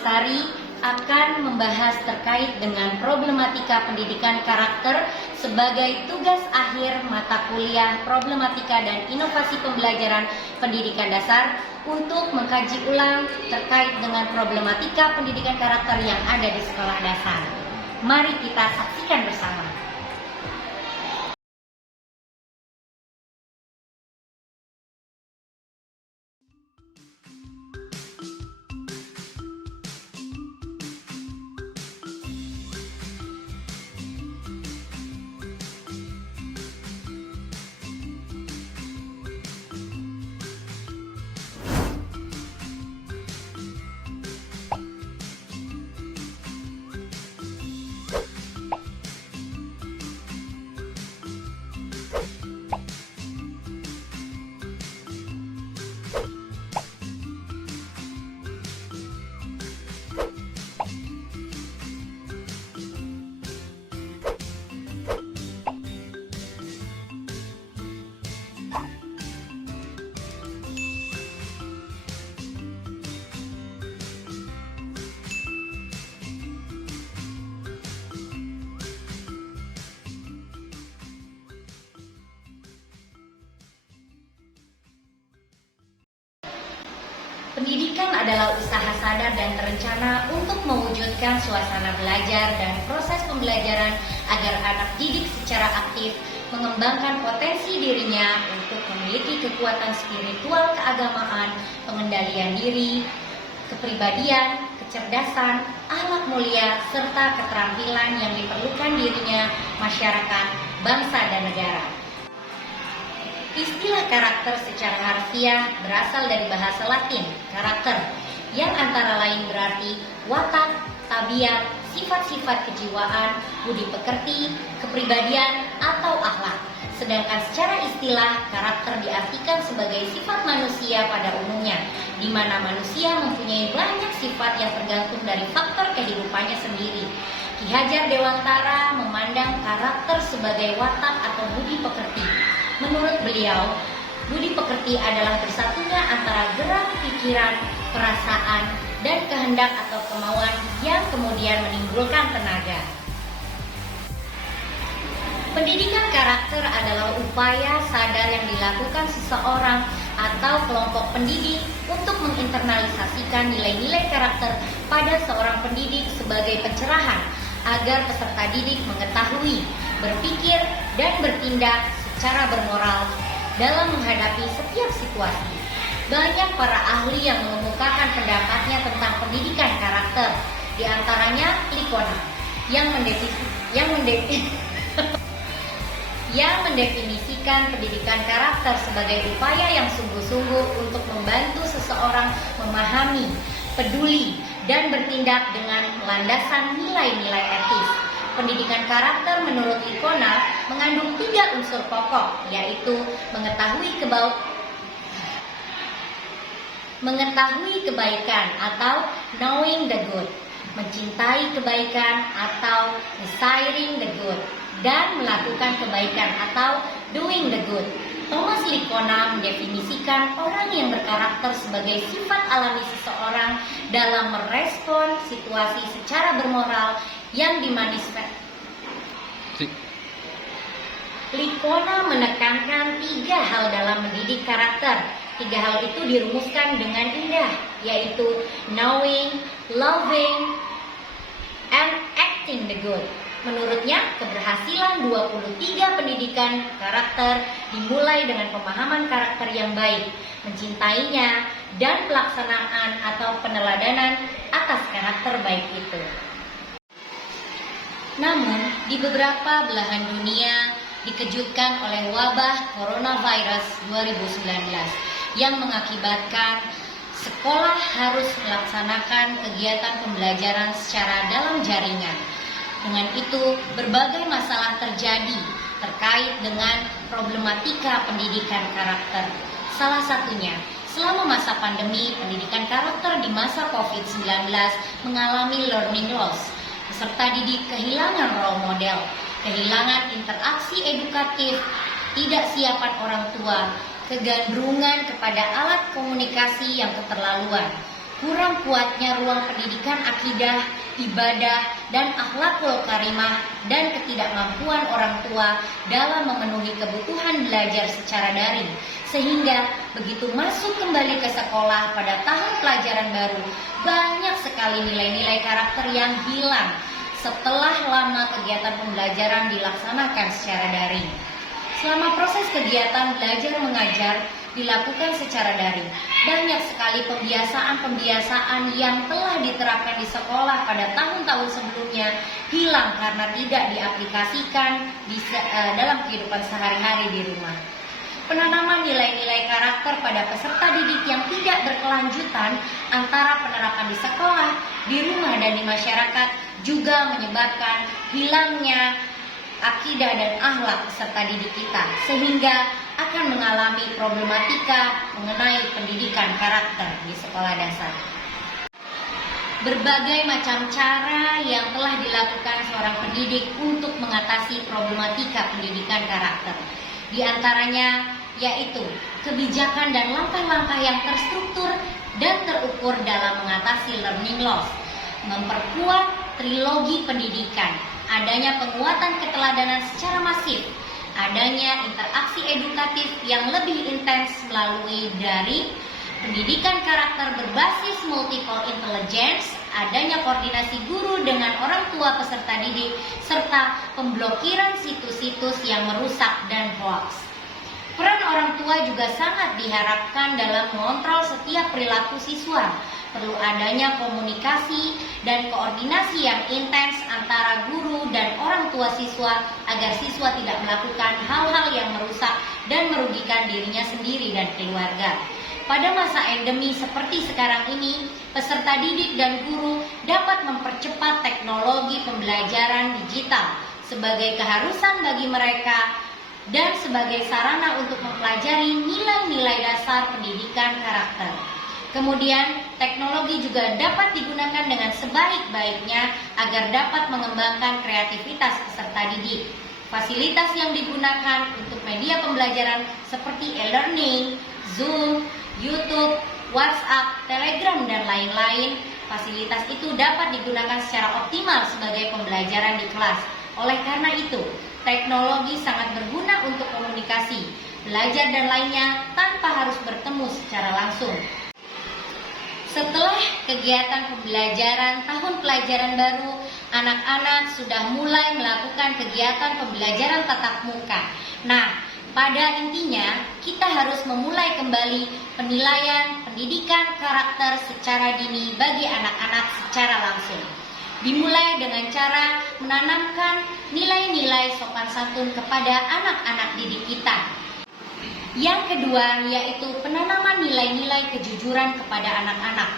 Lestari akan membahas terkait dengan problematika pendidikan karakter sebagai tugas akhir mata kuliah problematika dan inovasi pembelajaran pendidikan dasar untuk mengkaji ulang terkait dengan problematika pendidikan karakter yang ada di sekolah dasar. Mari kita saksikan bersama. Pendidikan adalah usaha sadar dan terencana untuk mewujudkan suasana belajar dan proses pembelajaran agar anak didik secara aktif mengembangkan potensi dirinya untuk memiliki kekuatan spiritual keagamaan, pengendalian diri, kepribadian, kecerdasan, akhlak mulia, serta keterampilan yang diperlukan dirinya, masyarakat, bangsa, dan negara. Istilah karakter secara harfiah berasal dari bahasa Latin, karakter, yang antara lain berarti watak, tabiat, sifat-sifat kejiwaan, budi pekerti, kepribadian, atau akhlak. Sedangkan secara istilah, karakter diartikan sebagai sifat manusia pada umumnya, di mana manusia mempunyai banyak sifat yang tergantung dari faktor kehidupannya sendiri. Ki Hajar Dewantara memandang karakter sebagai watak atau budi pekerti. Menurut beliau, budi pekerti adalah bersatunya antara gerak pikiran, perasaan, dan kehendak atau kemauan yang kemudian menimbulkan tenaga. Pendidikan karakter adalah upaya sadar yang dilakukan seseorang atau kelompok pendidik untuk menginternalisasikan nilai-nilai karakter pada seorang pendidik sebagai pencerahan agar peserta didik mengetahui, berpikir, dan bertindak secara bermoral dalam menghadapi setiap situasi. Banyak para ahli yang mengemukakan pendapatnya tentang pendidikan karakter, di antaranya Likona yang mendefinisikan pendidikan karakter sebagai upaya yang sungguh-sungguh untuk membantu seseorang memahami, peduli, dan bertindak dengan landasan nilai-nilai etis. Pendidikan karakter menurut Likona mengandung 3 unsur pokok, yaitu mengetahui kebaikan atau knowing the good, mencintai kebaikan atau desiring the good, dan melakukan kebaikan atau doing the good. Thomas Likona mendefinisikan orang yang berkarakter sebagai sifat alami seseorang dalam merespon situasi secara bermoral yang dimanifestasikan. Likona menekankan 3 hal dalam mendidik karakter. 3 hal itu dirumuskan dengan indah, yaitu knowing, loving, and acting the good. Menurutnya, keberhasilan 23 pendidikan karakter dimulai dengan pemahaman karakter yang baik, mencintainya, dan pelaksanaan atau peneladanan atas karakter baik itu. Namun, di beberapa belahan dunia dikejutkan oleh wabah coronavirus 2019 yang mengakibatkan sekolah harus melaksanakan kegiatan pembelajaran secara dalam jaringan. Dengan itu, berbagai masalah terjadi terkait dengan problematika pendidikan karakter. Salah satunya, selama masa pandemi, pendidikan karakter di masa COVID-19 mengalami learning loss. Peserta didik kehilangan role model, kehilangan interaksi edukatif, tidak siapan orang tua, kegandrungan kepada alat komunikasi yang keterlaluan. kurang kuatnya ruang pendidikan akidah, ibadah, dan akhlakul karimah, dan ketidakmampuan orang tua dalam memenuhi kebutuhan belajar secara daring. Sehingga begitu masuk kembali ke sekolah pada tahun pelajaran baru, banyak sekali nilai-nilai karakter yang hilang setelah lama kegiatan pembelajaran dilaksanakan secara daring. Selama proses kegiatan belajar mengajar dilakukan secara daring, banyak sekali pembiasaan-pembiasaan yang telah diterapkan di sekolah pada tahun-tahun sebelumnya hilang karena tidak diaplikasikan dalam kehidupan sehari-hari di rumah. Penanaman nilai-nilai karakter pada peserta didik yang tidak berkelanjutan antara penerapan di sekolah, di rumah, dan di masyarakat juga menyebabkan hilangnya akidah dan akhlak peserta didik kita, sehingga akan mengalami problematika mengenai pendidikan karakter di sekolah dasar. Berbagai macam cara yang telah dilakukan seorang pendidik untuk mengatasi problematika pendidikan karakter. Di antaranya yaitu kebijakan dan langkah-langkah yang terstruktur dan terukur dalam mengatasi learning loss, memperkuat trilogi pendidikan, adanya penguatan keteladanan secara masif, adanya interaksi edukatif yang lebih intens melalui daring, pendidikan karakter berbasis multiple intelligence, adanya koordinasi guru dengan orang tua peserta didik, serta pemblokiran situs-situs yang merusak dan hoax. Peran orang tua juga sangat diharapkan dalam mengontrol setiap perilaku siswa. Perlu adanya komunikasi dan koordinasi yang intens antara guru dan orang tua siswa agar siswa tidak melakukan hal-hal yang merusak dan merugikan dirinya sendiri dan keluarga. Pada masa endemi seperti sekarang ini, peserta didik dan guru dapat mempercepat teknologi pembelajaran digital sebagai keharusan bagi mereka dan sebagai sarana untuk mempelajari nilai-nilai dasar pendidikan karakter. Kemudian, teknologi juga dapat digunakan dengan sebaik-baiknya agar dapat mengembangkan kreativitas peserta didik. Fasilitas yang digunakan untuk media pembelajaran seperti e-learning, Zoom, YouTube, WhatsApp, Telegram, dan lain-lain, fasilitas itu dapat digunakan secara optimal sebagai pembelajaran di kelas. Oleh karena itu, teknologi sangat berguna untuk komunikasi, belajar, dan lainnya tanpa harus bertemu secara langsung. Setelah kegiatan pembelajaran tahun pelajaran baru, anak-anak sudah mulai melakukan kegiatan pembelajaran tatap muka. Nah, pada intinya kita harus memulai kembali penilaian pendidikan karakter secara dini bagi anak-anak secara langsung. Dimulai dengan cara menanamkan nilai-nilai sopan santun kepada anak-anak didik kita. Yang kedua yaitu penanaman nilai-nilai kejujuran kepada anak-anak.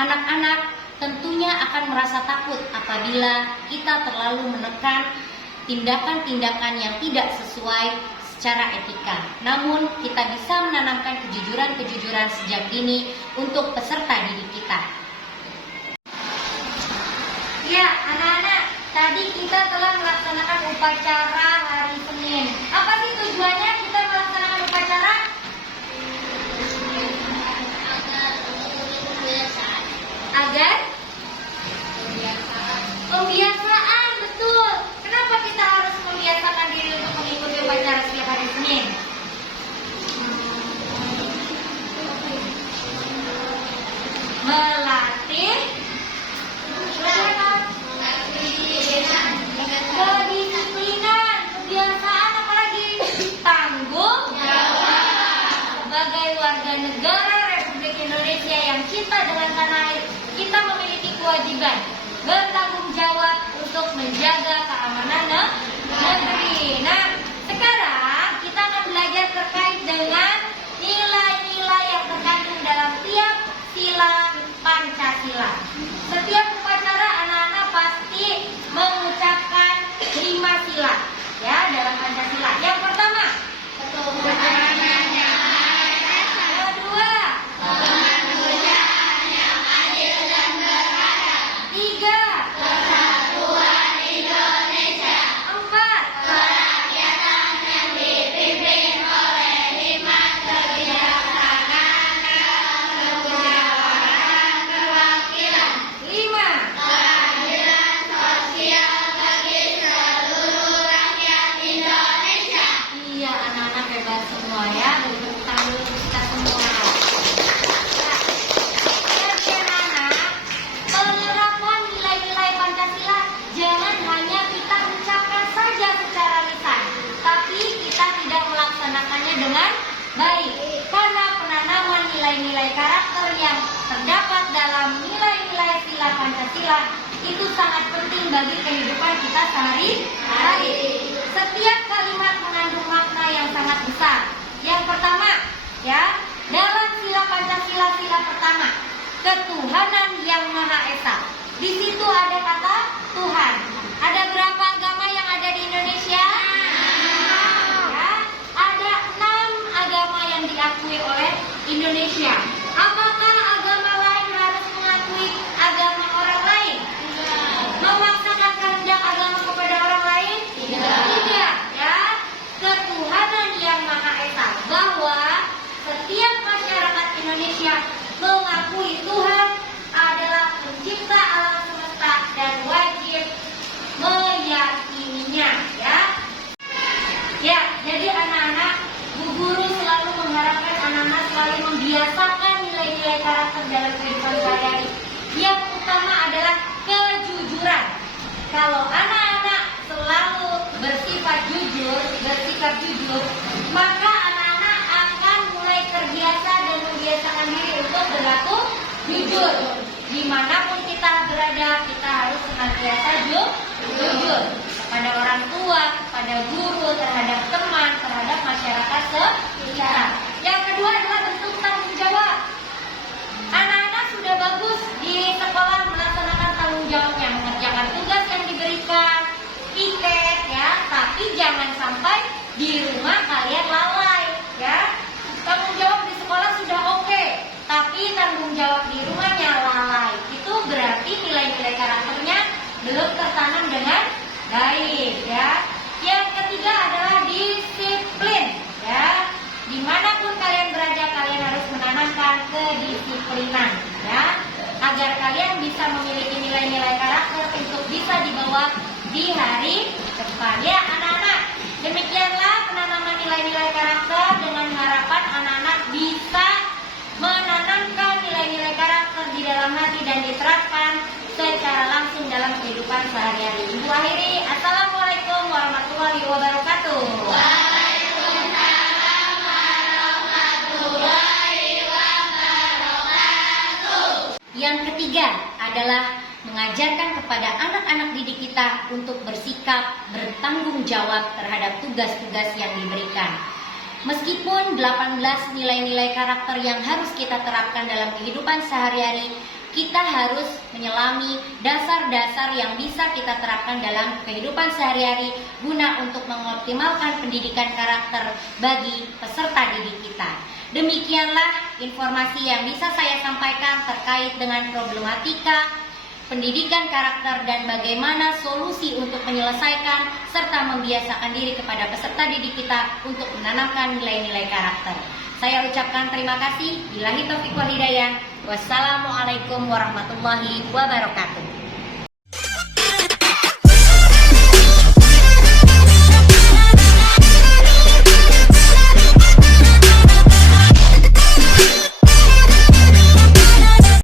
Anak-anak tentunya akan merasa takut apabila kita terlalu menekan tindakan-tindakan yang tidak sesuai secara etika. Namun kita bisa menanamkan kejujuran-kejujuran sejak dini untuk peserta didik kita. Ya, anak-anak, tadi kita telah melaksanakan upacara hari Senin. Apa sih tujuannya kita melaksanakan upacara? Agar pembiasaan, betul. Kenapa kita harus membiasakan diri untuk mengikuti upacara setiap hari Senin? Melatih kedisiplinan, kebiasaan, apalagi tanggung jawab. Sebagai warga negara Republik Indonesia yang cinta dengan tanah air, kita memiliki kewajiban bertanggung jawab untuk menjaga keamanan negeri. Nah, sekarang kita akan belajar terkait dengan nilai-nilai yang terkandung dalam tiap sila Pancasila. Setiap upacara anak-anak pasti mengucapkan 5 sila ya dalam Pancasila. Yang pertama, ketuhanan yang maha esa. Kedua, kemanusiaan yang adil dan beradab. 3, persatuan Indonesia. 4, kerakyatan yang dipimpin oleh hikmat kebijaksanaan dan kemusyawaratan itu sangat penting bagi kehidupan kita sehari-hari. Setiap kalimat mengandung makna yang sangat besar. Yang pertama, ya, dalam sila Pancasila sila pertama, ketuhanan yang Maha Esa. Di situ ada kata Tuhan. Ada berapa agama yang ada di Indonesia? Ya, ada 6 agama yang diakui oleh Indonesia. Apakah agama lain harus mengakui agama orang lain? Memaksakan kehendak agama kepada orang lain? Tidak, ya. Ketuhanan yang Maha Esa, bahwa setiap masyarakat Indonesia mengakui Tuhan adalah pencipta alam semesta dan wajib meyakininya, ya. Ya, jadi anak-anak, Bu Guru selalu mengharapkan anak-anak selalu membiasakan nilai-nilai karakter dalam kehidupan sehari-hari. Yang utama adalah kejujuran. Kalau anak-anak selalu bersikap jujur, maka anak-anak akan mulai terbiasa dan membiasakan diri untuk berlaku jujur. Dimanapun kita berada, kita harus senantiasa jujur kepada orang tua, kepada guru, terhadap teman, terhadap masyarakat sekitar. Yang kedua adalah bentuk tanggung jawab. Anak-anak sudah bagus di sekolah melaksanakan tanggung jawabnya, mengerjakan tugas yang diberikan, piket, ya. Tapi jangan sampai di rumah kalian lalai, ya. Tanggung jawab di sekolah sudah oke, tapi tanggung jawab di rumahnya lalai. Itu berarti nilai-nilai karakternya belum tertanam dengan baik, ya. Yang ketiga adalah disiplin, ya. Dimanapun kalian berada, kalian harus menanamkan kedisiplinan, ya, agar kalian bisa memiliki nilai-nilai karakter untuk bisa dibawa di hari depan, ya anak-anak. Demikianlah penanaman nilai-nilai karakter dengan harapan anak-anak bisa menanamkan nilai-nilai karakter di dalam hati dan diterapkan secara langsung dalam kehidupan sehari-hari. Ibu akhiri, Assalamualaikum warahmatullahi wabarakatuh. Waalaikumsalam warahmatullahi wabarakatuh. Yang ketiga adalah mengajarkan kepada anak-anak didik kita untuk bersikap bertanggung jawab terhadap tugas-tugas yang diberikan. Meskipun 18 nilai-nilai karakter yang harus kita terapkan dalam kehidupan sehari-hari, kita harus menyelami dasar-dasar yang bisa kita terapkan dalam kehidupan sehari-hari guna untuk mengoptimalkan pendidikan karakter bagi peserta didik kita. Demikianlah informasi yang bisa saya sampaikan terkait dengan problematika pendidikan karakter dan bagaimana solusi untuk menyelesaikan serta membiasakan diri kepada peserta didik kita untuk menanamkan nilai-nilai karakter. Saya ucapkan terima kasih. Billahi taufiq wal hidayah. Wassalamualaikum warahmatullahi wabarakatuh.